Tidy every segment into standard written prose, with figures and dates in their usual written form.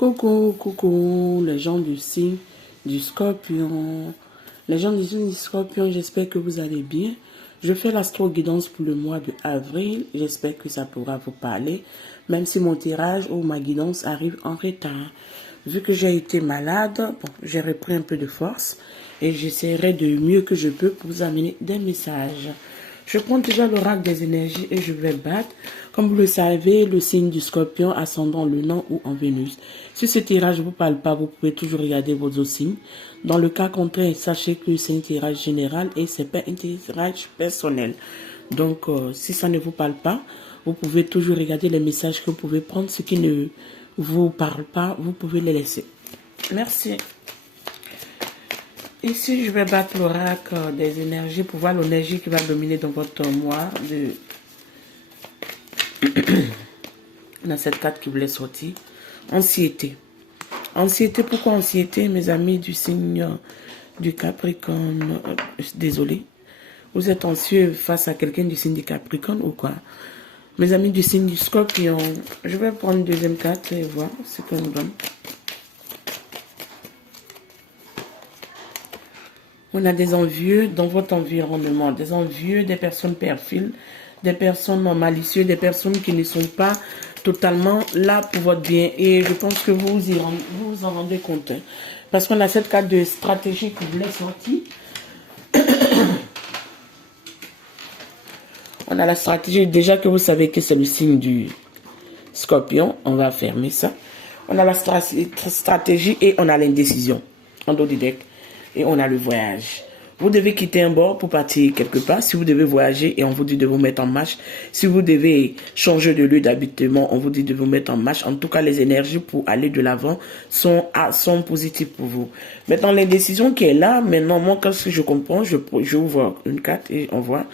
Coucou, coucou, les gens du signe du Scorpion. Les gens du signe du Scorpion, j'espère que vous allez bien. Je fais l'astro-guidance pour le mois de avril. J'espère que ça pourra vous parler, même si mon tirage ou ma guidance arrive en retard. Vu que j'ai été malade, j'ai repris un peu de force et j'essaierai de mieux que je peux pour vous amener des messages. Je prends déjà l'oracle des énergies et je vais battre. Comme vous le savez, le signe du Scorpion ascendant le Lion ou en Vénus. Si ce tirage ne vous parle pas, vous pouvez toujours regarder vos autres signes. Dans le cas contraire, sachez que c'est un tirage général et c'est pas un tirage personnel. Donc, si ça ne vous parle pas, vous pouvez toujours regarder les messages que vous pouvez prendre. Ce qui ne vous parle pas, vous pouvez les laisser. Merci. Ici, je vais battre l'oracle des énergies pour voir l'énergie qui va dominer dans votre mois de... On a cette carte qui voulait sortir. Anxiété. Anxiété, pourquoi anxiété, mes amis du signe du Capricorne? Désolé. Vous êtes anxieux face à quelqu'un du signe du Capricorne ou quoi? Mes amis du signe du Scorpion. Je vais prendre une deuxième carte et voir ce qu'on nous donne. On a des envieux dans votre environnement, des envieux, des personnes perfides, des personnes malicieuses, des personnes qui ne sont pas totalement là pour votre bien. Et je pense que vous vous en rendez compte. Parce qu'on a cette carte de stratégie qui voulait sortir. On a la stratégie, déjà que vous savez que c'est le signe du Scorpion. On va fermer ça. On a la stratégie et on a l'indécision en dos du deck. Et on a le voyage. Vous devez quitter un bord pour partir quelque part. Si vous devez voyager et on vous dit de vous mettre en marche. Si vous devez changer de lieu d'habitement, on vous dit de vous mettre en marche. En tout cas, les énergies pour aller de l'avant sont positives pour vous. Maintenant, l'indécision qui est là, maintenant, moi, quand je comprends, je ouvre une carte et on voit.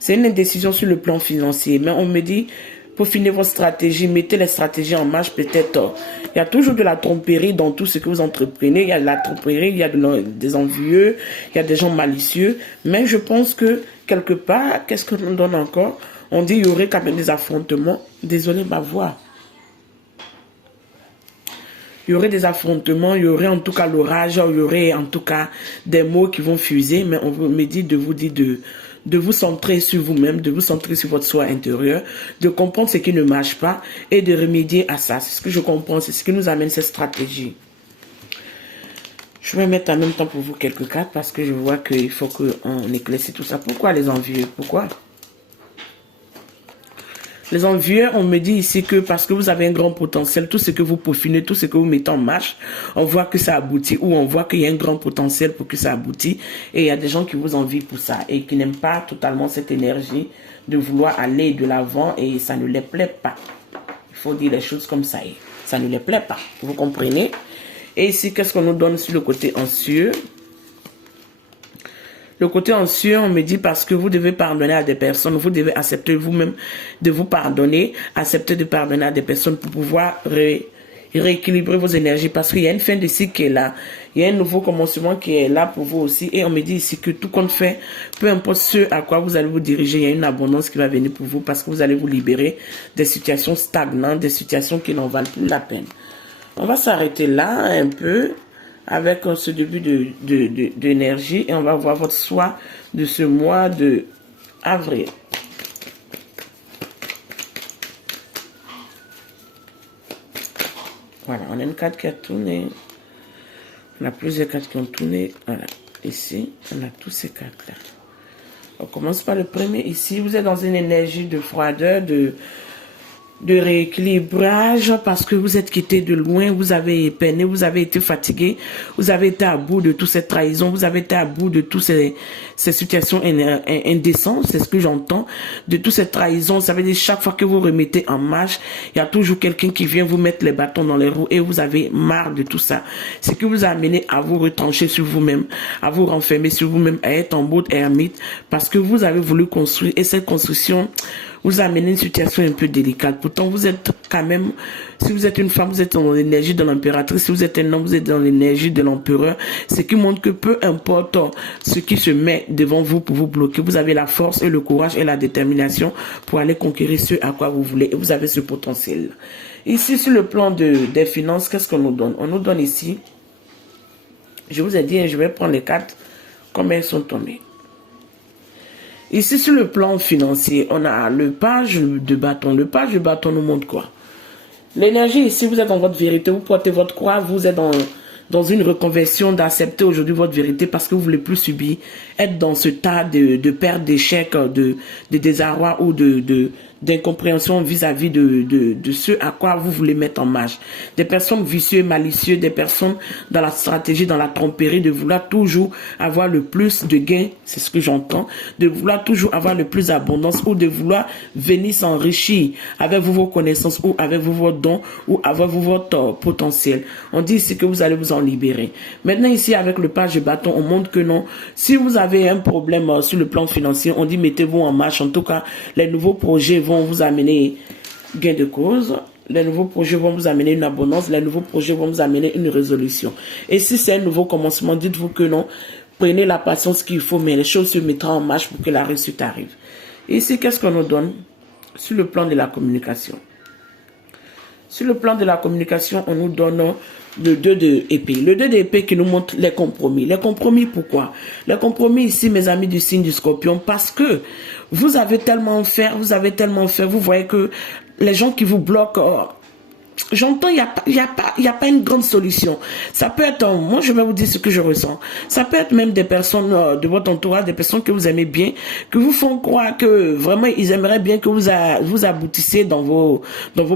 C'est une indécision sur le plan financier. Mais on me dit, pour finir votre stratégie, mettez les stratégies en marche peut-être. Il y a toujours de la tromperie dans tout ce que vous entreprenez. Il y a de la tromperie, il y a des envieux, il y a des gens malicieux. Mais je pense que, quelque part, qu'est-ce qu'on donne encore? On dit qu'il y aurait quand même des affrontements. Désolé, ma voix. Il y aurait des affrontements, il y aurait en tout cas l'orage, il y aurait en tout cas des mots qui vont fuser. Mais on me dit de vous dire de vous centrer sur vous-même, de vous centrer sur votre soi intérieur, de comprendre ce qui ne marche pas et de remédier à ça. C'est ce que je comprends, c'est ce qui nous amène cette stratégie. Je vais mettre en même temps pour vous quelques cartes parce que je vois qu'il faut qu'on éclaircisse tout ça. Pourquoi les envieux? Pourquoi? Les envieux, on me dit ici que parce que vous avez un grand potentiel, tout ce que vous peaufinez, tout ce que vous mettez en marche, on voit que ça aboutit ou on voit qu'il y a un grand potentiel pour que ça aboutit. Et il y a des gens qui vous envient pour ça et qui n'aiment pas totalement cette énergie de vouloir aller de l'avant et ça ne les plaît pas. Il faut dire les choses comme ça. Ça ne les plaît pas. Vous comprenez? Et ici, qu'est-ce qu'on nous donne sur le côté anxieux? Le côté anxieux, on me dit parce que vous devez pardonner à des personnes, vous devez accepter vous-même de vous pardonner, accepter de pardonner à des personnes pour pouvoir rééquilibrer vos énergies parce qu'il y a une fin de cycle qui est là. Il y a un nouveau commencement qui est là pour vous aussi et on me dit ici que tout compte fait, peu importe ce à quoi vous allez vous diriger, il y a une abondance qui va venir pour vous parce que vous allez vous libérer des situations stagnantes, des situations qui n'en valent plus la peine. On va s'arrêter là un peu avec ce début d'énergie et on va voir votre soi de ce mois de avril. Voilà, on a une carte qui a tourné. On a plusieurs cartes qui ont tourné. Voilà, ici, on a tous ces cartes-là. On commence par le premier. Ici, vous êtes dans une énergie de froideur, de rééquilibrage parce que vous êtes quitté de loin, vous avez peiné, vous avez été fatigué, vous avez été à bout de toutes ces trahisons, vous avez été à bout de toutes ces situations indécentes, c'est ce que j'entends, de toutes ces trahisons. Ça veut dire chaque fois que vous remettez en marche, il y a toujours quelqu'un qui vient vous mettre les bâtons dans les roues et vous avez marre de tout ça. Ce qui vous a amené à vous retrancher sur vous-même, à vous renfermer sur vous-même, à être en mode ermite parce que vous avez voulu construire et cette construction vous amenez une situation un peu délicate. Pourtant, vous êtes quand même, si vous êtes une femme, vous êtes dans l'énergie de l'impératrice. Si vous êtes un homme, vous êtes dans l'énergie de l'empereur. Ce qui montre que peu importe ce qui se met devant vous pour vous bloquer, vous avez la force et le courage et la détermination pour aller conquérir ce à quoi vous voulez. Et vous avez ce potentiel. Ici, sur le plan des finances, qu'est-ce qu'on nous donne? On nous donne ici, je vous ai dit, je vais prendre les cartes, comme elles sont tombées. Ici, sur le plan financier, on a le page de bâton. Le page de bâton nous montre quoi? L'énergie, ici, vous êtes dans votre vérité, vous portez votre croix, vous êtes dans une reconversion d'accepter aujourd'hui votre vérité parce que vous ne voulez plus subir, être dans ce tas de perte, d'échecs, de désarroi ou d'incompréhension vis-à-vis de ce à quoi vous voulez mettre en marche. Des personnes vicieuses, malicieuses, des personnes dans la stratégie, dans la tromperie, de vouloir toujours avoir le plus de gains, c'est ce que j'entends, de vouloir toujours avoir le plus d'abondance ou de vouloir venir s'enrichir avec vous, vos connaissances ou avec vous, vos dons ou avec vous, votre potentiel. On dit ici que vous allez vous en libérer. Maintenant ici, avec le page de bâton, on montre que non. Si vous avez un problème sur le plan financier, on dit mettez-vous en marche. En tout cas, les nouveaux projets vont vous amener gain de cause. Les nouveaux projets vont vous amener une abondance. Les nouveaux projets vont vous amener une résolution. Et si c'est un nouveau commencement, dites-vous que non. Prenez la patience qu'il faut, mais les choses se mettront en marche pour que la réussite arrive. Et ici, qu'est-ce qu'on nous donne sur le plan de la communication? Sur le plan de la communication, on nous donne le 2 d'épée. Le 2 d'épée qui nous montre les compromis. Les compromis, pourquoi? Les compromis ici, mes amis du signe du Scorpion, parce que vous avez tellement fait, vous voyez que les gens qui vous bloquent, j'entends, il y a pas une grande solution. Ça peut être, moi je vais vous dire ce que je ressens. Ça peut être même des personnes de votre entourage, des personnes que vous aimez bien, que vous font croire que vraiment ils aimeraient bien que vous aboutissiez dans vos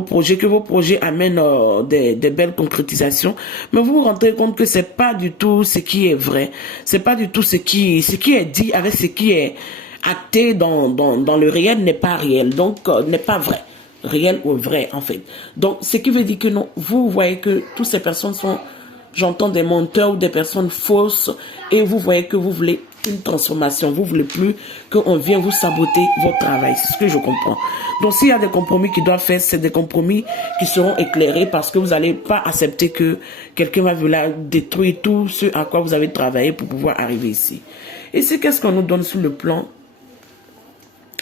projets, que vos projets amènent des belles concrétisations. Mais vous vous rendez compte que c'est pas du tout ce qui est vrai. C'est pas du tout ce qui est dit avec ce qui est acté dans le réel n'est pas réel. Donc, n'est pas vrai. Réel ou vrai en fait. Donc ce qui veut dire que non, vous voyez que toutes ces personnes sont, j'entends des menteurs ou des personnes fausses et vous voyez que vous voulez une transformation, vous voulez plus qu'on vienne vous saboter votre travail, c'est ce que je comprends. Donc s'il y a des compromis qui doivent faire, c'est des compromis qui seront éclairés parce que vous n'allez pas accepter que quelqu'un va vouloir détruire tout ce à quoi vous avez travaillé pour pouvoir arriver ici. Et c'est qu'est-ce qu'on nous donne sur le plan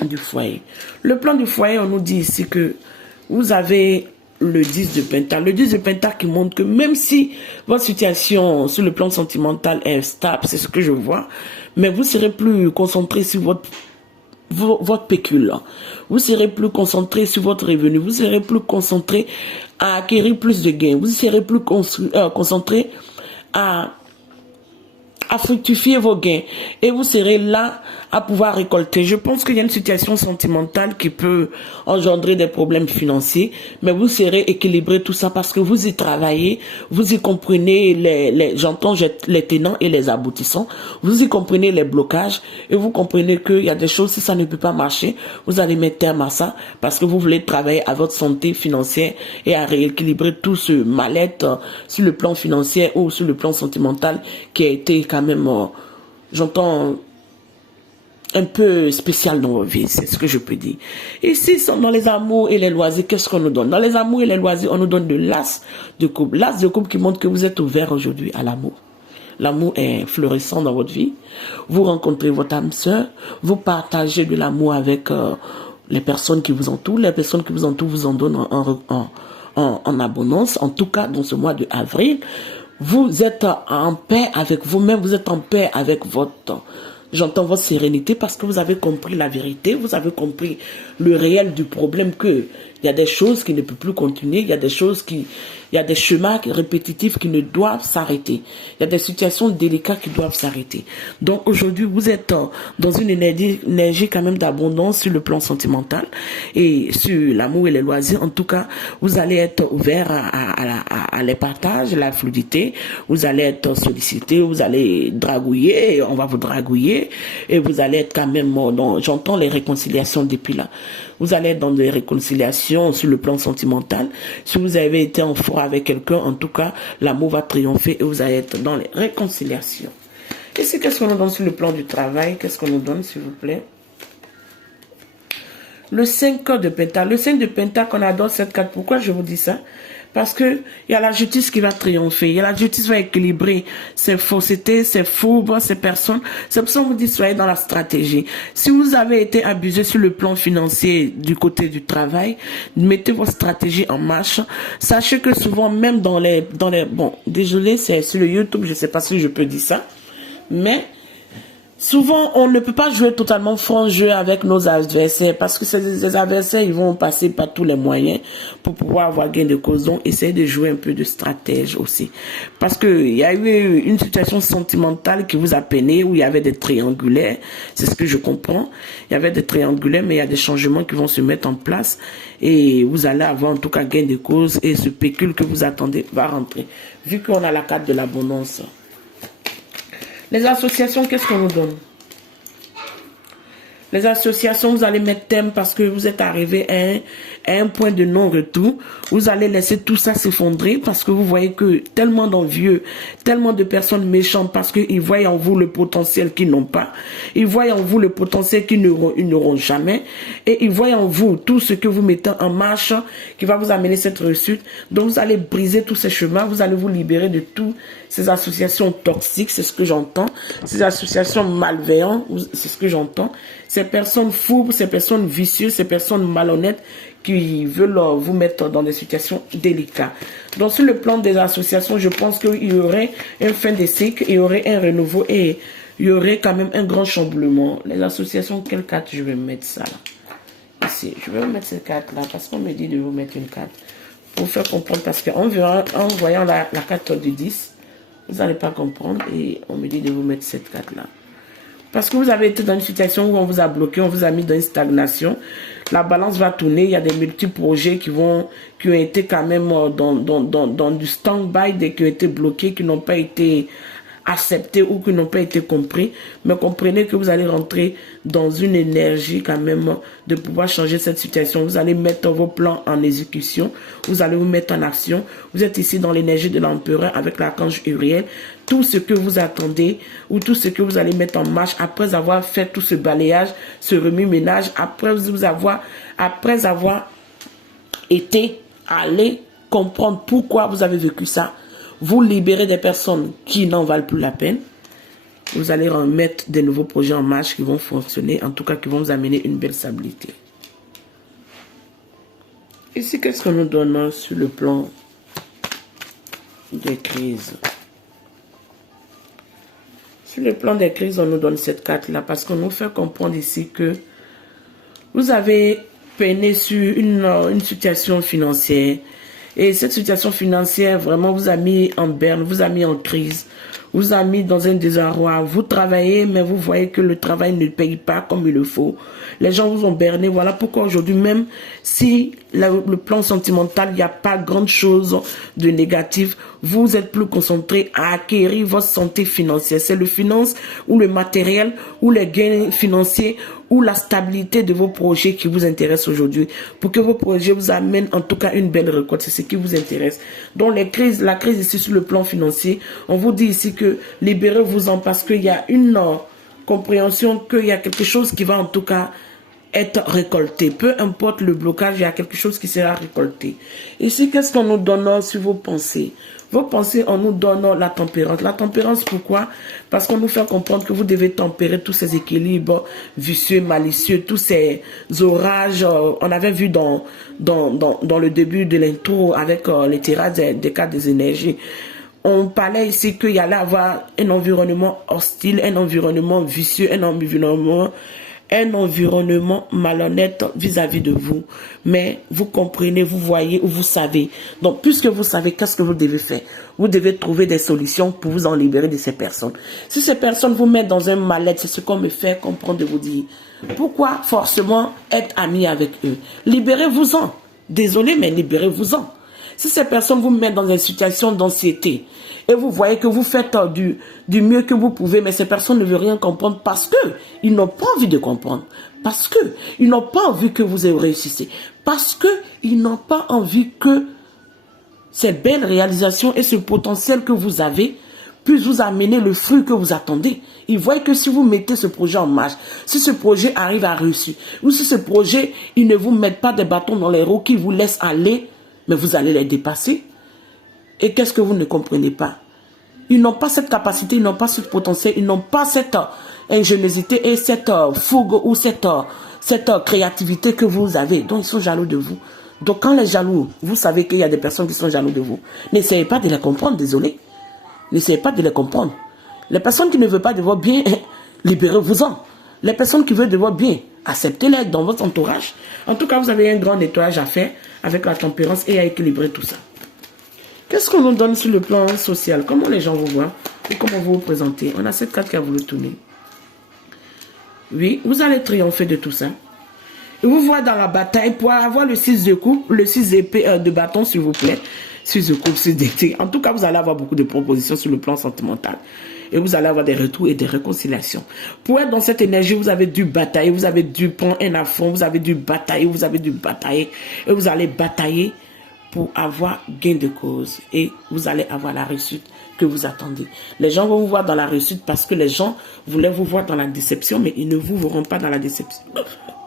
du foyer. Le plan du foyer, on nous dit ici que vous avez le 10 de Pentacle. Le 10 de Pentacle qui montre que même si votre situation sur le plan sentimental est stable, c'est ce que je vois, mais vous serez plus concentré sur votre pécule. Vous serez plus concentré sur votre revenu. Vous serez plus concentré à acquérir plus de gains. Vous serez plus concentré à fructifier vos gains et vous serez là à pouvoir récolter. Je pense qu'il y a une situation sentimentale qui peut engendrer des problèmes financiers, mais vous serez équilibré tout ça parce que vous y travaillez, vous y comprenez j'entends les tenants et les aboutissants, vous y comprenez les blocages et vous comprenez qu'il y a des choses, si ça ne peut pas marcher, vous allez mettre terme à ça parce que vous voulez travailler à votre santé financière et à rééquilibrer tout ce mal-être sur le plan financier ou sur le plan sentimental qui a été quand même, j'entends, un peu spécial dans vos vies, c'est ce que je peux dire. Ici, dans les amours et les loisirs, qu'est-ce qu'on nous donne? Dans les amours et les loisirs, on nous donne de l'as de couple. L'as de couple qui montre que vous êtes ouvert aujourd'hui à l'amour. L'amour est florissant dans votre vie. Vous rencontrez votre âme sœur. Vous partagez de l'amour avec les personnes qui vous entourent. Les personnes qui vous entourent vous en donnent en abondance. En tout cas, dans ce mois de avril, vous êtes en paix avec vous-même. Vous êtes en paix avec j'entends votre sérénité parce que vous avez compris la vérité, vous avez compris le réel du problème que il y a des choses qui ne peuvent plus continuer, il y a des chemins répétitifs qui ne doivent s'arrêter. Il y a des situations délicates qui doivent s'arrêter. Donc aujourd'hui, vous êtes dans une énergie quand même d'abondance sur le plan sentimental et sur l'amour et les loisirs. En tout cas, vous allez être ouvert à les partages, la fluidité. Vous allez être sollicité, vous allez dragouiller, on va vous dragouiller et vous allez être quand même, j'entends les réconciliations depuis là. Vous allez être dans des réconciliations sur le plan sentimental. Si vous avez été en froid avec quelqu'un, en tout cas, l'amour va triompher et vous allez être dans les réconciliations. Et c'est qu'est-ce qu'on nous donne sur le plan du travail? Qu'est-ce qu'on nous donne, s'il vous plaît? Le 5 de Pentacle. Le 5 de Pentacle, on adore cette carte. Pourquoi je vous dis ça? Parce que il y a la justice qui va triompher. Il y a la justice qui va équilibrer ces faussetés, ces fourbes, ces personnes. C'est pour ça que vous dites, soyez dans la stratégie. Si vous avez été abusé sur le plan financier du côté du travail, mettez votre stratégie en marche. Sachez que souvent, même dans les, bon, désolé, c'est sur le YouTube, je sais pas si je peux dire ça, mais souvent, on ne peut pas jouer totalement franc jeu avec nos adversaires parce que ces adversaires, ils vont passer par tous les moyens pour pouvoir avoir gain de cause. Donc, essayez de jouer un peu de stratège aussi. Parce que il y a eu une situation sentimentale qui vous a peiné où il y avait des triangulaires. C'est ce que je comprends. Il y avait des triangulaires, mais il y a des changements qui vont se mettre en place et vous allez avoir en tout cas gain de cause et ce pécule que vous attendez va rentrer. Vu qu'on a la carte de l'abondance. Les associations, qu'est-ce qu'on nous donne? Les associations, vous allez mettre thème parce que vous êtes arrivé à un point de non-retour. Vous allez laisser tout ça s'effondrer parce que vous voyez que tellement d'envieux, tellement de personnes méchantes parce qu'ils voient en vous le potentiel qu'ils n'ont pas. Ils voient en vous le potentiel qu'ils n'auront jamais. Et ils voient en vous tout ce que vous mettez en marche qui va vous amener cette réussite. Donc vous allez briser tous ces chemins. Vous allez vous libérer de toutes ces associations toxiques. C'est ce que j'entends. Ces associations malveillantes. C'est ce que j'entends. Ces personnes fourbes, ces personnes vicieuses, ces personnes malhonnêtes qui veulent vous mettre dans des situations délicates. Donc sur le plan des associations, je pense qu'il y aurait une fin de cycle, il y aurait un renouveau et il y aurait quand même un grand chamboulement. Les associations, quelle carte je vais mettre ça là? Ici, je vais mettre cette carte là parce qu'on me dit de vous mettre une carte pour faire comprendre parce qu'en voyant la carte du 10, vous n'allez pas comprendre et on me dit de vous mettre cette carte là. Parce que vous avez été dans une situation où on vous a bloqué, on vous a mis dans une stagnation. La balance va tourner, il y a des multi-projets qui ont été quand même dans du stand-by, qui ont été bloqués, qui n'ont pas été acceptés ou qui n'ont pas été compris. Mais comprenez que vous allez rentrer dans une énergie quand même de pouvoir changer cette situation. Vous allez mettre vos plans en exécution, vous allez vous mettre en action. Vous êtes ici dans l'énergie de l'empereur avec l'archange Uriel. Tout ce que vous attendez ou tout ce que vous allez mettre en marche après avoir fait tout ce balayage, ce remue-ménage, après avoir été allé comprendre pourquoi vous avez vécu ça, vous libérez des personnes qui n'en valent plus la peine. Vous allez remettre des nouveaux projets en marche qui vont fonctionner, en tout cas qui vont vous amener une belle stabilité. Ici, qu'est-ce qu'on nous donne sur le plan des crises? Sur le plan des crises, on nous donne cette carte-là parce qu'on nous fait comprendre ici que vous avez peiné sur une situation financière. Et cette situation financière, vraiment, vous a mis en berne, vous a mis en crise, vous a mis dans un désarroi. Vous travaillez, mais vous voyez que le travail ne paye pas comme il le faut. Les gens vous ont berné. Voilà pourquoi aujourd'hui, même si le plan sentimental, il n'y a pas grande chose de négatif, vous êtes plus concentré à acquérir votre santé financière. C'est le finance ou le matériel ou les gains financiers ou la stabilité de vos projets qui vous intéressent aujourd'hui. Pour que vos projets vous amènent en tout cas une belle récolte, c'est ce qui vous intéresse. Donc la crise ici sur le plan financier, on vous dit ici que libérez-vous-en parce qu'il y a une compréhension qu'il y a quelque chose qui va en tout cas être récolté. Peu importe le blocage, il y a quelque chose qui sera récolté. Ici, qu'est-ce qu'on nous donne sur vos pensées? Vos pensées, on nous donne la tempérance. La tempérance, pourquoi? Parce qu'on nous fait comprendre que vous devez tempérer tous ces équilibres vicieux, malicieux, tous ces orages. On avait vu dans le début de l'intro avec les tirages des cartes des énergies. On parlait ici qu'il y allait avoir un environnement hostile, un environnement vicieux, un environnement malhonnête vis-à-vis de vous. Mais vous comprenez, vous voyez ou vous savez. Donc, puisque vous savez, qu'est-ce que vous devez faire? Vous devez trouver des solutions pour vous en libérer de ces personnes. Si ces personnes vous mettent dans un mal-être, c'est ce qu'on me fait comprendre de vous dire. Pourquoi forcément être ami avec eux? Libérez-vous-en. Désolé, mais libérez-vous-en. Si ces personnes vous mettent dans une situation d'anxiété et vous voyez que vous faites du mieux que vous pouvez, mais ces personnes ne veulent rien comprendre parce que ils n'ont pas envie de comprendre, parce que ils n'ont pas envie que vous réussissiez, parce que ils n'ont pas envie que ces belles réalisations et ce potentiel que vous avez puissent vous amener le fruit que vous attendez. Ils voient que si vous mettez ce projet en marche, si ce projet arrive à réussir, ou si ce projet, ils ne vous mettent pas des bâtons dans les roues, qu'ils vous laissent aller, mais vous allez les dépasser. Et qu'est-ce que vous ne comprenez pas? Ils n'ont pas cette capacité, ils n'ont pas ce potentiel, ils n'ont pas cette ingéniosité et cette fougue ou cette créativité que vous avez. Donc, ils sont jaloux de vous. Donc, quand les jaloux, vous savez qu'il y a des personnes qui sont jaloux de vous, n'essayez pas de les comprendre, désolé. N'essayez pas de les comprendre. Les personnes qui ne veulent pas de votre bien, libérez-vous-en. Les personnes qui veulent de votre bien, acceptez-les dans votre entourage. En tout cas, vous avez un grand nettoyage à faire avec la tempérance et à équilibrer tout ça. Qu'est-ce qu'on nous donne sur le plan social? Comment les gens vous voient? Ou comment vous vous présentez? On a cette carte qui a voulu tourner. Oui, vous allez triompher de tout ça. Et vous voyez dans la bataille pour avoir le 6 de coupe, le 6 d'épée de bâton, s'il vous plaît. 6 de coupe, 6 d'épée. En tout cas, vous allez avoir beaucoup de propositions sur le plan sentimental. Et vous allez avoir des retours et des réconciliations. Pour être dans cette énergie, vous avez dû batailler, vous avez dû prendre un affront, vous avez dû batailler, vous avez dû batailler. Et vous allez batailler pour avoir gain de cause. Et vous allez avoir la réussite que vous attendez. Les gens vont vous voir dans la réussite parce que les gens voulaient vous voir dans la déception, mais ils ne vous verront pas dans la déception.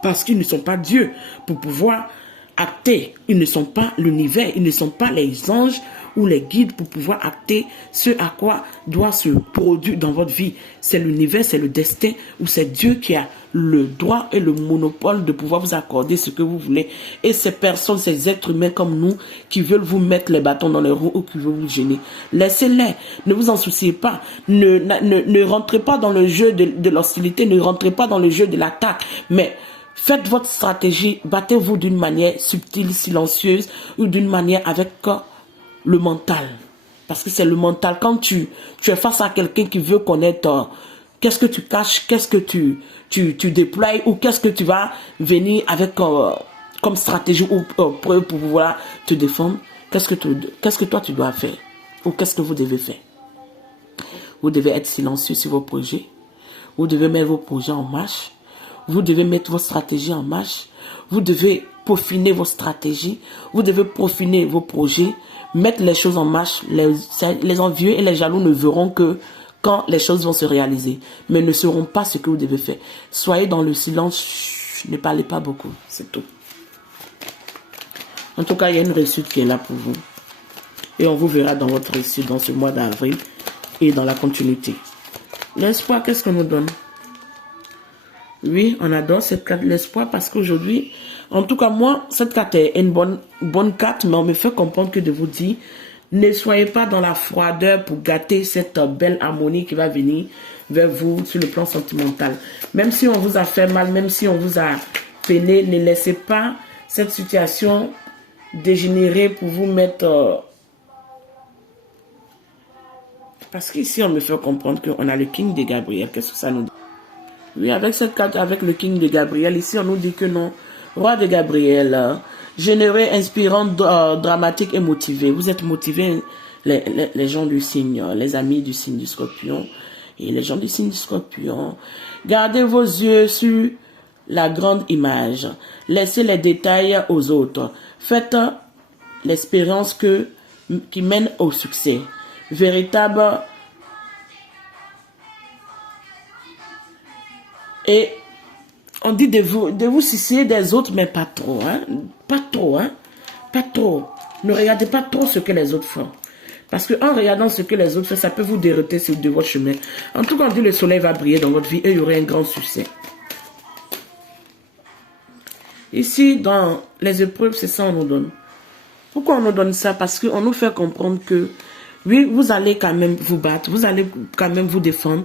Parce qu'ils ne sont pas Dieu pour pouvoir acter. Ils ne sont pas l'univers, ils ne sont pas les anges ou les guides pour pouvoir acter ce à quoi doit se produire dans votre vie. C'est l'univers, c'est le destin, ou c'est Dieu qui a le droit et le monopole de pouvoir vous accorder ce que vous voulez. Et ces personnes, ces êtres humains comme nous, qui veulent vous mettre les bâtons dans les roues ou qui veulent vous gêner, laissez-les, ne vous en souciez pas, ne rentrez pas dans le jeu de l'hostilité, ne rentrez pas dans le jeu de l'attaque, mais faites votre stratégie, battez-vous d'une manière subtile, silencieuse, ou d'une manière avec le mental. Parce que c'est le mental. Quand tu es face à quelqu'un qui veut connaître qu'est-ce que tu caches, qu'est-ce que tu déploies, ou qu'est-ce que tu vas venir avec comme stratégie ou preuve pour pouvoir te défendre, qu'est-ce que toi tu dois faire, ou qu'est-ce que vous devez faire? Vous devez être silencieux sur vos projets. Vous devez mettre vos projets en marche. Vous devez mettre vos stratégies en marche. Vous devez peaufiner vos stratégies. Vous devez peaufiner vos projets. Mettre les choses en marche. Les envieux et les jaloux ne verront que quand les choses vont se réaliser. Mais ne sauront pas ce que vous devez faire. Soyez dans le silence. Chut, ne parlez pas beaucoup. C'est tout. En tout cas, il y a une réussite qui est là pour vous. Et on vous verra dans votre réussite dans ce mois d'avril et dans la continuité. L'espoir, qu'est-ce qu'on nous donne? Oui, on adore cette carte, l'espoir, parce qu'aujourd'hui, en tout cas moi, cette carte est une bonne carte, mais on me fait comprendre que de vous dire, ne soyez pas dans la froideur pour gâter cette belle harmonie qui va venir vers vous sur le plan sentimental. Même si on vous a fait mal, même si on vous a peiné, ne laissez pas cette situation dégénérer pour vous mettre... Parce qu'ici, on me fait comprendre qu'on a le King de Gabriel. Qu'est-ce que ça nous dit? Oui, avec cette carte, avec le King de Gabriel, ici on nous dit que non. Roi de Gabriel, généreux, inspirant, dramatique et motivé. Vous êtes motivés, les gens du signe, les amis du signe du Scorpion et les gens du signe du Scorpion. Gardez vos yeux sur la grande image. Laissez les détails aux autres. Faites l'expérience qui mène au succès. Véritable... Et on dit de vous soucier des autres, mais pas trop, hein. Pas trop, hein. Pas trop. Ne regardez pas trop ce que les autres font. Parce qu'en regardant ce que les autres font, ça peut vous dérouter de votre chemin. En tout cas, on dit le soleil va briller dans votre vie et il y aura un grand succès. Ici, dans les épreuves, c'est ça qu'on nous donne. Pourquoi on nous donne ça? Parce qu'on nous fait comprendre que, oui, vous allez quand même vous battre, vous allez quand même vous défendre.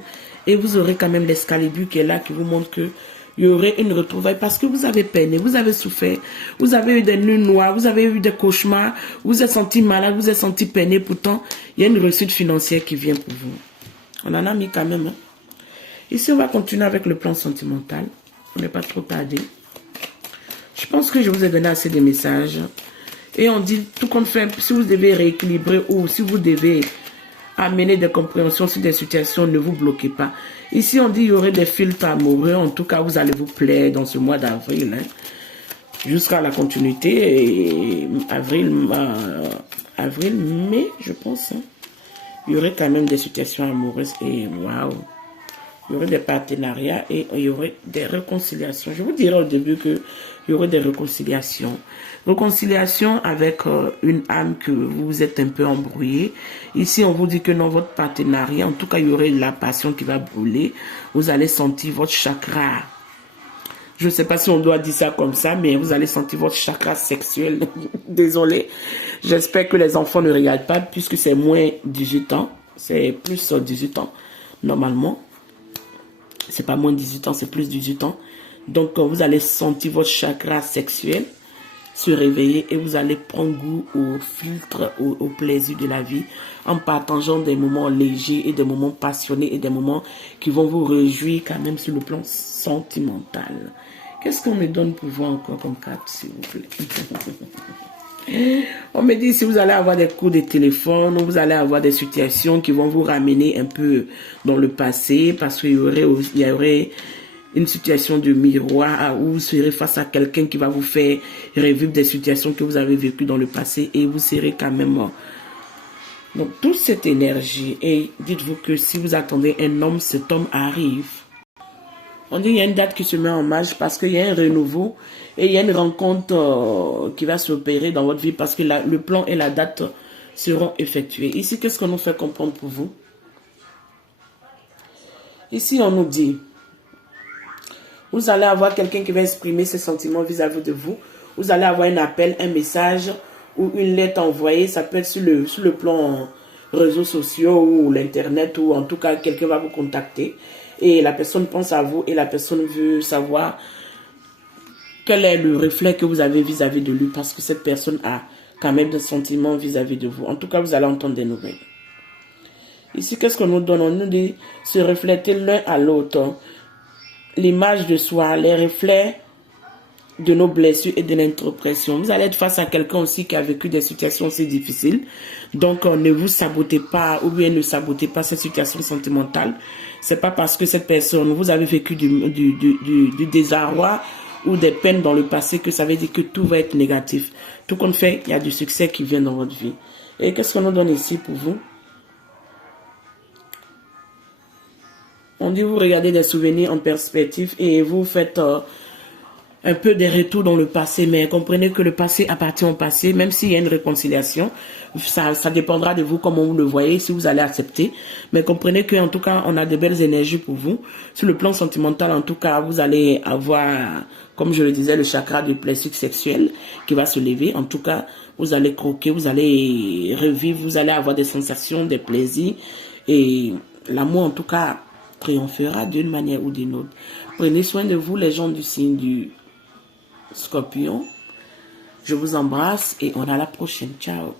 Et vous aurez quand même l'Excalibur qui est là, qui vous montre qu'il y aurait une retrouvaille. Parce que vous avez peiné, vous avez souffert, vous avez eu des nuits noires, vous avez eu des cauchemars, vous êtes senti malade, vous êtes senti peiné. Pourtant, il y a une réussite financière qui vient pour vous. On en a mis quand même. Hein. Ici, on va continuer avec le plan sentimental. On n'est pas trop tardé. Je pense que je vous ai donné assez de messages. Et on dit, tout compte fait, si vous devez rééquilibrer ou si vous devez... amener des compréhensions sur des situations, ne vous bloquez pas. Ici, on dit qu'il y aurait des filtres amoureux. En tout cas, vous allez vous plaire dans ce mois d'avril. Hein, jusqu'à la continuité. Et avril, mai, je pense. Hein, il y aurait quand même des situations amoureuses. Et waouh! Il y aurait des partenariats et il y aurait des réconciliations. Je vous dirai au début qu'il y aurait des réconciliations. Réconciliation avec une âme que vous êtes un peu embrouillé. Ici, on vous dit que dans votre partenariat, en tout cas, il y aurait la passion qui va brûler. Vous allez sentir votre chakra. Je ne sais pas si on doit dire ça comme ça, mais vous allez sentir votre chakra sexuel. Désolé. J'espère que les enfants ne regardent pas, puisque c'est moins 18 ans. C'est plus 18 ans, normalement. C'est pas moins 18 ans, c'est plus 18 ans. Donc, vous allez sentir votre chakra sexuel se réveiller et vous allez prendre goût au filtre, au plaisir de la vie en partageant des moments légers et des moments passionnés et des moments qui vont vous réjouir quand même sur le plan sentimental. Qu'est-ce qu'on me donne pour vous encore comme carte, s'il vous plaît? On me dit si vous allez avoir des coups de téléphone, vous allez avoir des situations qui vont vous ramener un peu dans le passé parce qu'il y aurait une situation de miroir où vous serez face à quelqu'un qui va vous faire revivre des situations que vous avez vécues dans le passé et vous serez quand même... Donc, toute cette énergie, et dites-vous que si vous attendez un homme, cet homme arrive. On dit qu'il y a une date qui se met en marche parce qu'il y a un renouveau et il y a une rencontre qui va s'opérer dans votre vie parce que le plan et la date seront effectués. Ici, qu'est-ce qu'on nous fait comprendre pour vous? Ici, on nous dit... Vous allez avoir quelqu'un qui va exprimer ses sentiments vis-à-vis de vous. Vous allez avoir un appel, un message ou une lettre envoyée. Ça peut être sur le plan réseaux sociaux ou l'internet ou en tout cas quelqu'un va vous contacter. Et la personne pense à vous et la personne veut savoir quel est le reflet que vous avez vis-à-vis de lui parce que cette personne a quand même des sentiments vis-à-vis de vous. En tout cas, vous allez entendre des nouvelles. Ici, qu'est-ce qu'on nous donne? On nous dit se refléter l'un à l'autre. L'image de soi, les reflets de nos blessures et de l'introspection. Vous allez être face à quelqu'un aussi qui a vécu des situations aussi difficiles. Donc, ne vous sabotez pas ou bien ne sabotez pas cette situation sentimentale. C'est pas parce que cette personne, vous avez vécu du désarroi ou des peines dans le passé que ça veut dire que tout va être négatif. Tout compte fait, il y a du succès qui vient dans votre vie. Et qu'est-ce qu'on nous donne ici pour vous? On dit vous regardez des souvenirs en perspective et vous faites un peu des retours dans le passé. Mais comprenez que le passé appartient au passé. Même s'il y a une réconciliation, ça dépendra de vous comment vous le voyez, si vous allez accepter. Mais comprenez qu'en tout cas, on a de belles énergies pour vous. Sur le plan sentimental, en tout cas, vous allez avoir, comme je le disais, le chakra du plaisir sexuel qui va se lever. En tout cas, vous allez croquer, vous allez revivre, vous allez avoir des sensations, des plaisirs. Et l'amour, en tout cas, triomphera d'une manière ou d'une autre. Prenez soin de vous, les gens du signe du Scorpion. Je vous embrasse et on a la prochaine. Ciao.